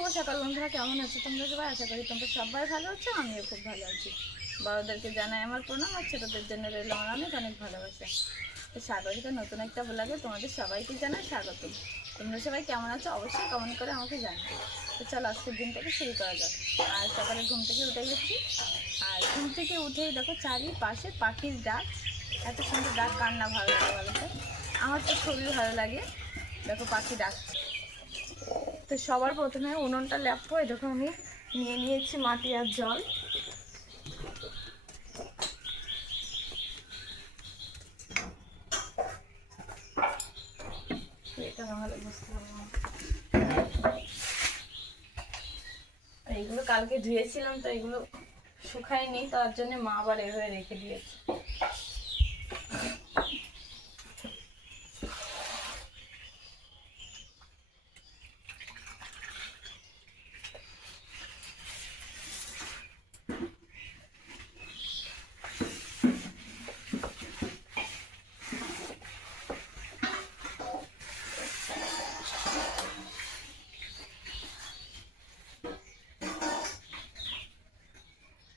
শুভ সকাল বন্ধুরা, কেমন আছো তোমরা সবাই? আশা করি তোমরা সবাই ভালো আছো, আমিও খুব ভালো আছি। বড়োদেরকে জানাই আমার প্রণাম আর ছোটোদের জন্য রইল আমার অনেক অনেক ভালোবাসা। তো সাগরিকা নতুন একটা ব্লগে তোমাদের সবাইকে জানাই স্বাগত তোমরা সবাই কেমন আছো? অবশ্যই কমেন্ট করে আমাকে জানাও তো চলো আজকের দিনটাকে শুরু করা যাক। আর সকালে ঘুম থেকে উঠে গেছি। আর ঘুম থেকে উঠেই দেখো চারিপাশে পাখির ডাক। এত সুন্দর ডাক কার না ভালো লাগে বলো তো? আমার তো খুবই ভালো লাগে। দেখো পাখি ডাক তো সবার প্রথমে উনুনটা ল্যাপবো এই দেখো আমি নিয়ে নিয়েছি মাটি আর জল। এটা নাহলে বুঝতে পারব এগুলো কালকে ধুয়েছিলাম, তো এগুলো শুকায়নি, তার জন্য মা আবার এভাবে রেখে দিয়েছে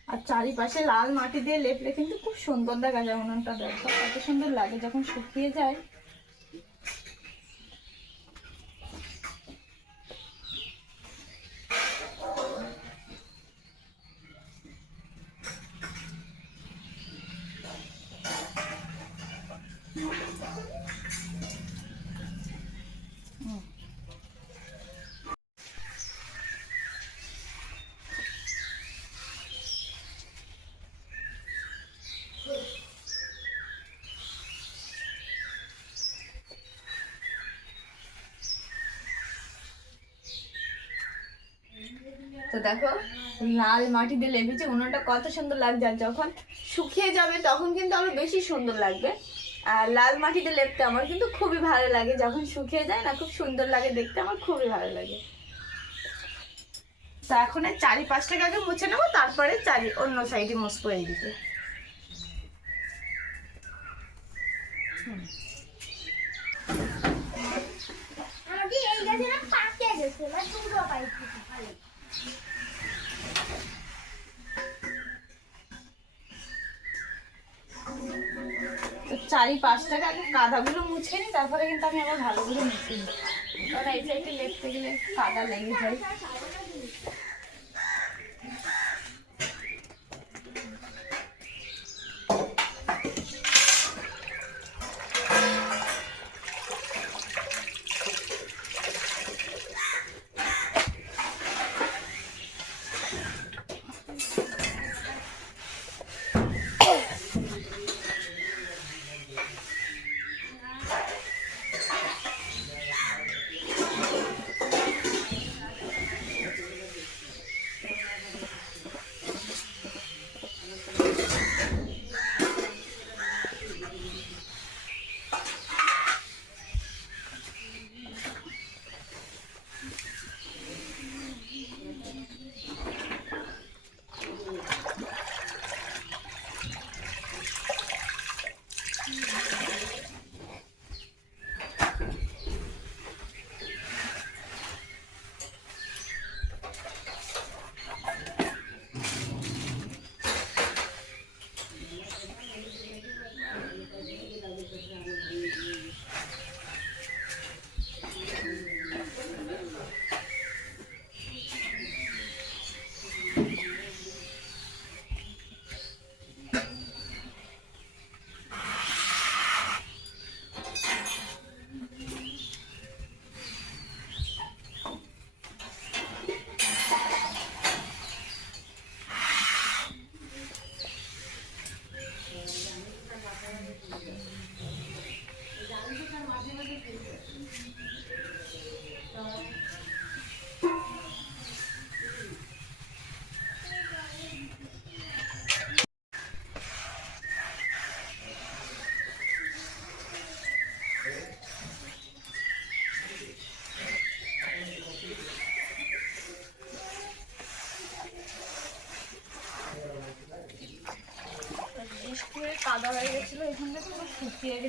আর চারিপাশে লাল মাটি দিয়ে লেপলে কিন্তু খুব সুন্দর দেখা যায় উনুনটা দেখো। এত সুন্দর লাগে যখন শুকিয়ে যায়। তো দেখো, লাল মাটি দিয়ে উনুনটা কত সুন্দর লাগছে। আর যখন শুকিয়ে যাবে, তখন কিন্তু আরও বেশি সুন্দর লাগবে। আর লাল মাটিতে লেপতে আমার কিন্তু খুবই ভালো লাগে। যখন শুকিয়ে যায় না, খুব সুন্দর লাগে দেখতে। আমার খুবই ভালো লাগে। তো এখন এই চারি পাঁচটাকে আগে মুছে নেব, তারপরে চারি, অন্য সাইডে মুছবো এইদিকে। এই ভালো তো চারি পাঁচটাকে আগে কাদাগুলো মুছে নিই, তারপরে কিন্তু আমি আবার ভালোগুলো মুছে কারণ এই সাইডে লেপতে গেলে কাদা লেগে যায়।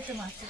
শুকিয়ে গেছে মাছে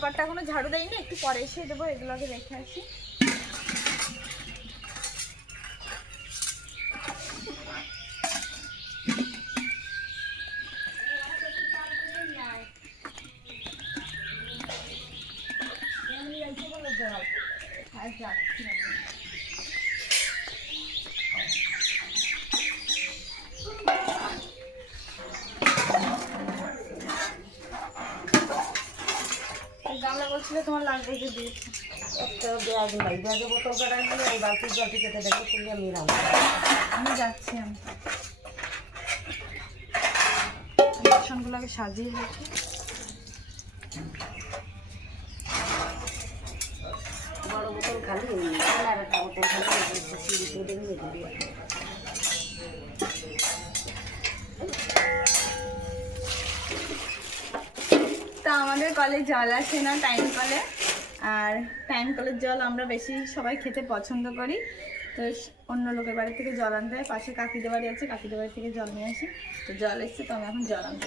কলপাটটা এখনও ঝাড়ু দেয়নি একটু পরে এসে দেবো এগুলোকে রেখে আসি। আর আমি। গামলা বলছিলে তোমার লাগবে যে দিয়েছি। একটা ব্যাগ নাই ব্যাগে বোতল কাটা নিয়ে এই বালতির জলটি কেটে দেখো তুমি আমি রাম আমি যাচ্ছি আমি। বাসনগুলোকে সাজিয়ে রেখে। বড় বোতল খালি আর একটা বোতল খালি কলে জল আসে না টাইম কলে। আর টাইম কলের জল আমরা বেশি সবাই খেতে পছন্দ করি। তো অন্য লোকের বাড়ি থেকে জল আনতে হয়, পাশে কাকিদের বাড়ি আছে, কাকিদের বাড়ি থেকে জল নিয়ে আসি। তো জল এসছে, তো আমি এখন জল আনতে।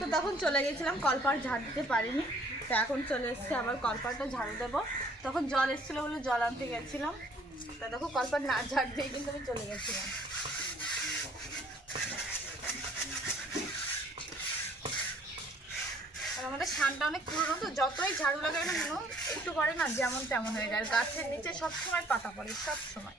তো তখন চলে গেছিলাম কলপাট ঝাড় দিতে পারিনি। তো এখন চলে এসছে আবার কলপাটটা ঝাড়ু দেবো। তখন জল এসেছিল বলে জল আনতে গেছিলাম। তা দেখো কলপাট না ঝাড় দিয়ে কিন্তু আমি চলে গেছিলাম। আর আমাদের সানটা অনেক পুরনো তো, যতই ঝাড়ু কেন, একটু পরে না যেমন তেমন হয়ে যায়। গাছের নিচে সব সময় পাতা পড়ে সব সময়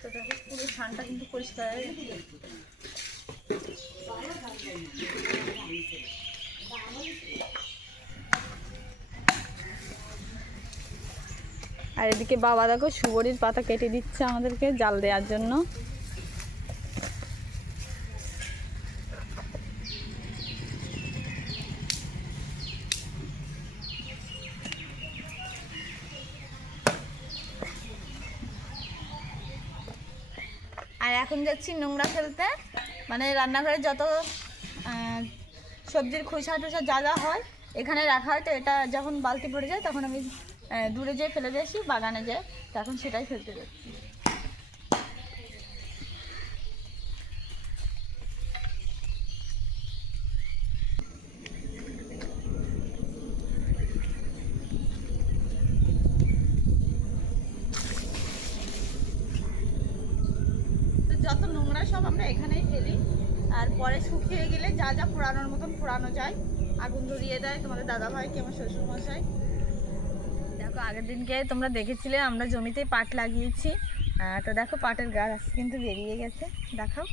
তো দেখো পুরো সানটা কিন্তু পরিষ্কার হয়ে গেছে আর এদিকে বাবা দেখো সুবরির পাতা কেটে দিচ্ছে আমাদেরকে জাল দেওয়ার জন্য। আর এখন যাচ্ছি নোংরা ফেলতে। মানে রান্নাঘরে যত সবজির খোসা টোসা যা যা হয়, এখানে রাখা হয়। তো এটা যখন বালতি পড়ে যায়, তখন আমি দূরে যেয়ে ফেলে দিয়ে আসি, বাগানে যাই তখন সেটাই ফেলতে যাচ্ছি। যত নোংরা সব আমরা এখানেই ফেলি, আর পরে শুকিয়ে গেলে যা যা পুরানোর মতন পুরানো যায়, আগুন ধরিয়ে দেয় তোমাদের দাদা ভাই কি আমার শ্বশুর দেখো আগের দিনকে তোমরা দেখেছিলে, আমরা জমিতে পাট লাগিয়েছি। তো দেখো পাটের গাছ কিন্তু বেরিয়ে গেছে। দেখাও।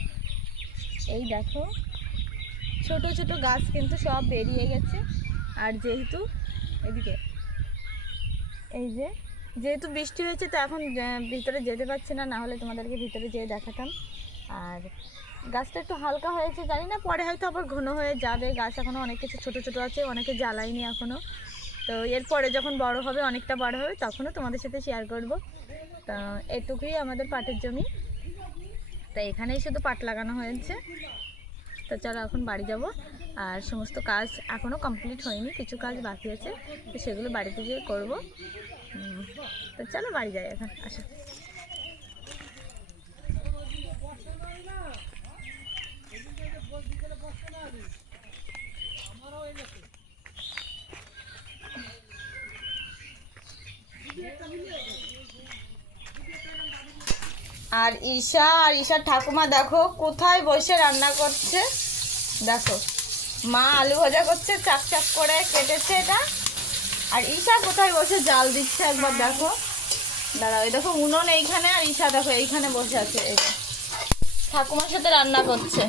এই দেখো, ছোট ছোট গাছ কিন্তু সব বেরিয়ে গেছে। আর যেহেতু, এদিকে, এই যে, যেহেতু বৃষ্টি হয়েছে, তো এখন ভিতরে যেতে পারছি না না হলে তোমাদেরকে ভিতরে যেয়ে দেখাতাম। আর গাছটা একটু হালকা হয়েছে, জানি না, পরে হয়তো আবার ঘন হয়ে যাবে। গাছ এখনও অনেক কিছু ছোট ছোট আছে, অনেকে জ্বালায়নি এখনও তো এরপরে যখন বড় হবে, অনেকটা বড় হবে, তখনও তোমাদের সাথে শেয়ার করব। তা এটুকুই আমাদের পাটের জমি। তা এখানেই শুধু পাট লাগানো হয়েছে। তো চলো এখন বাড়ি যাব। আর সমস্ত কাজ এখনও কমপ্লিট হয়নি, কিছু কাজ বাকি আছে। তো সেগুলো বাড়িতে গিয়ে করব। তো চলো বাড়ি যাই এখন, আসো। আর ঈশা আর ঈশার ঠাকুমা দেখো কোথায় বসে রান্না করছে। দেখো মা আলু ভাজা করছে চাক চাক করে কেটেছে এটা। আর ঈশা কোথায় বসে? জাল দিচ্ছে একবার দেখো। দাঁড়াও এই দেখো উনুন এইখানে আর ঈশা দেখো এইখানে বসে আছে যে। ঠাকুমার সাথে রান্না করছে।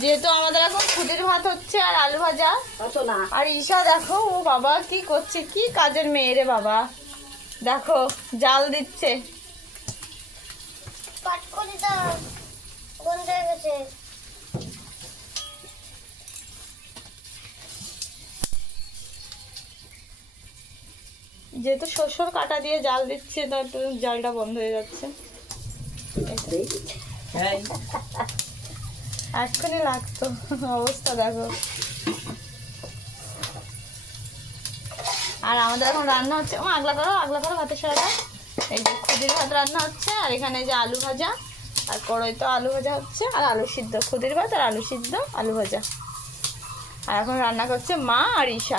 যেহেতু আমাদের এখন খুদির ভাত হচ্ছে আর আলু ভাজা। আর ঈশা দেখো ও বাবা কি করছে? কি কাজের মেয়ে রে বাবা। দেখো জাল দিচ্ছে। হয়ে গেছে। যেহেতু শস্যর কাটা দিয়ে জাল দিচ্ছে তো একটু জালটা বন্ধ হয়ে যাচ্ছে। এক্ষুনি লাগতো। অবস্থা দেখো। আর আমাদের এখন রান্না হচ্ছে। ও আগলা করো আগলা করো ভাতের সাথে এই যে খুদির ভাত রান্না হচ্ছে আর এখানে যে আলু ভাজা। আর কড়াই তো আলু ভাজা হচ্ছে আর আলু সিদ্ধ। খুদির ভাত আর আলু সিদ্ধ আলু ভাজা। আর এখন রান্না করছে মা আর ঈশা।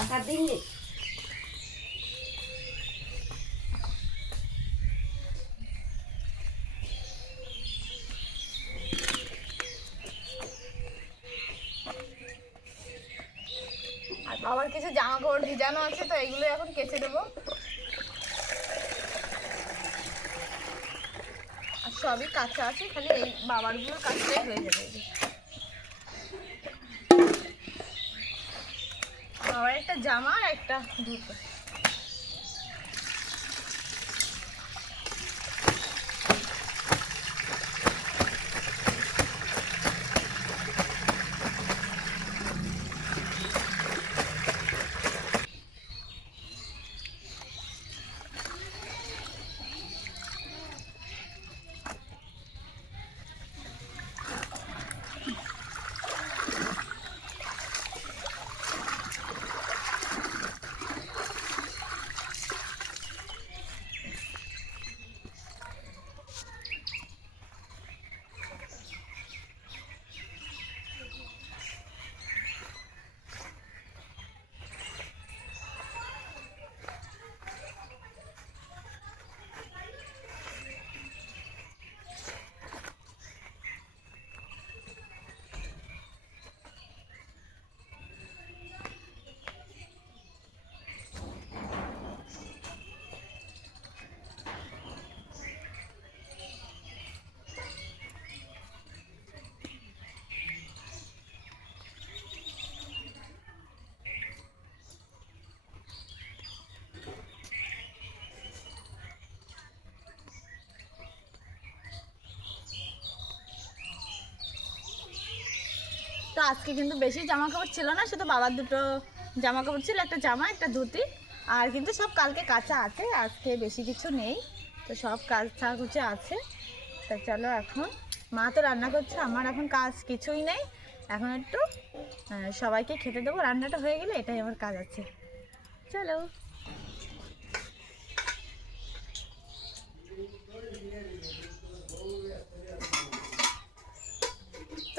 বাবার কিছু জামা কাপড় ভিজানো আছে তো এগুলো এখন কেচে দেবো। সবই কাঁচা আছে, খালি এই বাবারগুলো কাঁচাই হয়ে যাবে। বাবার একটা জামা আর একটা ধুতো তো আজকে কিন্তু বেশি জামা কাপড় ছিল না, শুধু বাবার দুটো জামা কাপড় ছিল, একটা জামা, একটা ধুতি। আর কিন্তু সব কালকে কাঁচা আছে, আজকে বেশি কিছু নেই। তো সব কাঁচা কুচে আছে। তা চলো এখন, মা তো রান্না করছে, আমার এখন কাজ কিছুই নেই। এখন একটু সবাইকে খেতে দেবো, রান্নাটা হয়ে গেলে এটাই আমার কাজ আছে। চলো।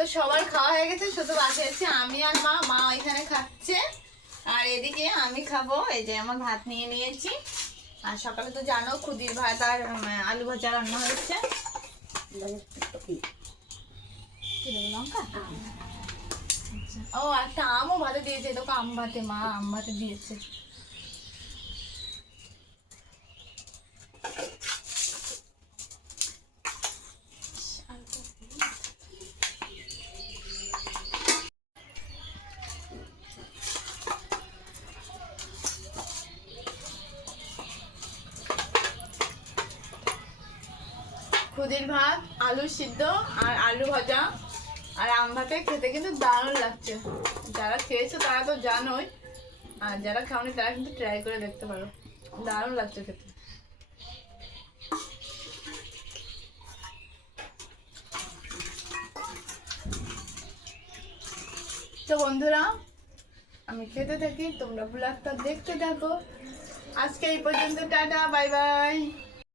তো সবার খাওয়া হয়ে গেছে শুধু বাকি আছে আমি আর মা মা ওইখানে খাচ্ছে। আর এদিকে আমি খাব এই যে আমার ভাত নিয়ে নিয়েছি। আর সকালে তো জানো খুদির ভাত আর আলু ভাজা রান্না হয়েছে। লঙ্কা? আচ্ছা। ও একটা আমও ভাতে দিয়েছে তোকে আম ভাতে মা আম ভাতে দিয়েছে। খুদির ভাত, আলু সিদ্ধ আর আলু ভাজা। আর আম ভাতে খেতে কিন্তু দারুণ লাগছে। যারা খেয়েছো তারা তো জানোই। আর যারা খাওনি তারা কিন্তু ট্রাই করে দেখতে পারো। দারুণ লাগছে খেতে। তো বন্ধুরা, আমি খেতে থাকি, তোমরা ব্লগটা দেখতে থাকো। আজকে এই পর্যন্ত, টাটা, বাই বাই।